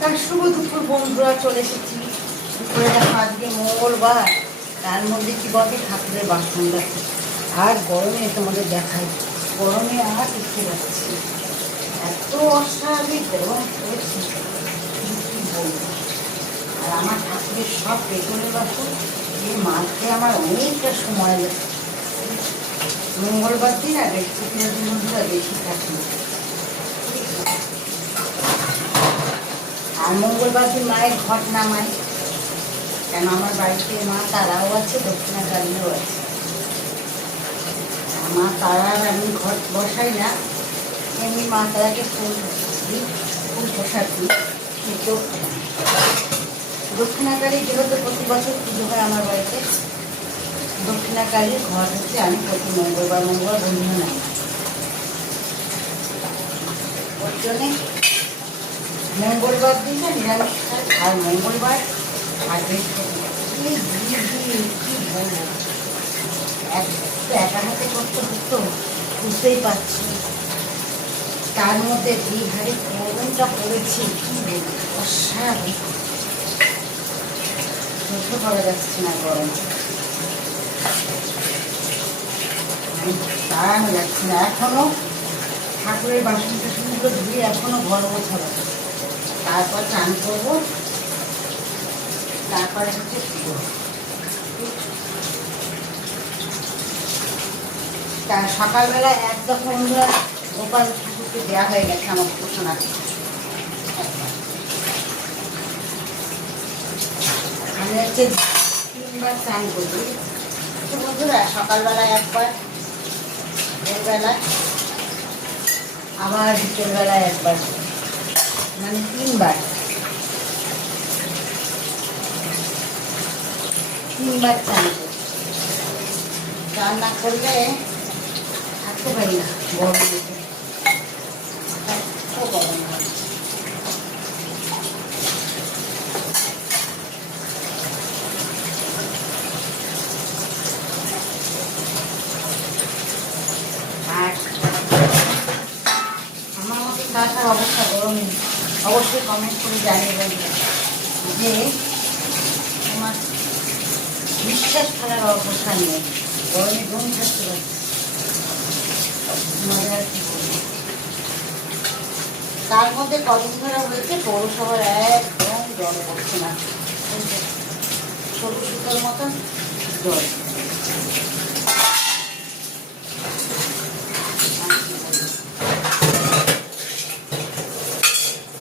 তার শুভ দুপুর বন্ধুরা চলে এসেছি। দুপুরে দেখো আজকে মঙ্গলবার, তার মধ্যে কি বলতে ঠাকুরের বাসন রাখি। আর গরমে তোমাদের দেখাই, গরমে আর দেখতে পাচ্ছি এত অস্বাভাবিক গরম পড়েছে কি বলবো। আর আমার ঠাকুরের সব পেছনের বাসন এই মাঝে আমার অনেকটা সময় লাগে। মঙ্গলবার দিন আর বৃহস্পতিবার দিন বন্ধুরা বেশি থাকি। আর মঙ্গলবার দিন মায়ের ঘট নামাই, কেন আমার বাড়িতে মা তারাও আছে, দক্ষিণাকালীও আছে। মা তারার আমি ঘট বসাই না, এমনি মা তারাকে ফুল দিই, ফুল প্রসাদ দিই। কিন্তু দক্ষিণাকালী যেহেতু প্রতি বছর পুজো হয় আমার বাড়িতে, দক্ষিণাকালীর ঘট হচ্ছে আমি প্রতি মঙ্গলবার বন্ধু নাই। ওর জন্যে মঙ্গলবার দিনটা নিরামিষ খাই, আর মঙ্গলবার আর বৃহস্পতিবার কি বলবো, একা হাতে করতে হতো বুঝতেই পারছি। তার মধ্যে দুই হাড়ি গরমটা পড়েছি, কি বলবো, অস্বাভাবিক সহ্য করা যাচ্ছে না গরম, দাঁড়ানো যাচ্ছে না। এখনো ঠাকুরের বাসন টাসনগুলো ধুয়ে এখনো ঘর গোছাবো, তারপর চান করবো, তারপরে হচ্ছে পুজো। তার সকালবেলা এক দফা বন্ধুরা গোপাল ঠাকুরকে দেওয়া হয়ে গেছে আমার ঘোষণা। আমি হচ্ছে 3বার চান করবি বন্ধুরা, সকালবেলা একবার, ভোরবেলা আবার বিকেলবেলা একবার, মানে 3বার চান করি। চান না করলে থাকতে পারি না, গরম দিতে খুব গরম হয়। আর আমার মতো থাকার অবস্থা গরমে অবশ্যই কমেন্ট করে জানিয়ে যে তোমার বিশ্বাস করার অবস্থা নেই, গরমে দম থাকতে পারছি। তার মধ্যে কদিন ধরে হয়েছে পৌরসভার একদম জল পড়ছে না, সরু সুতোর মতন জল।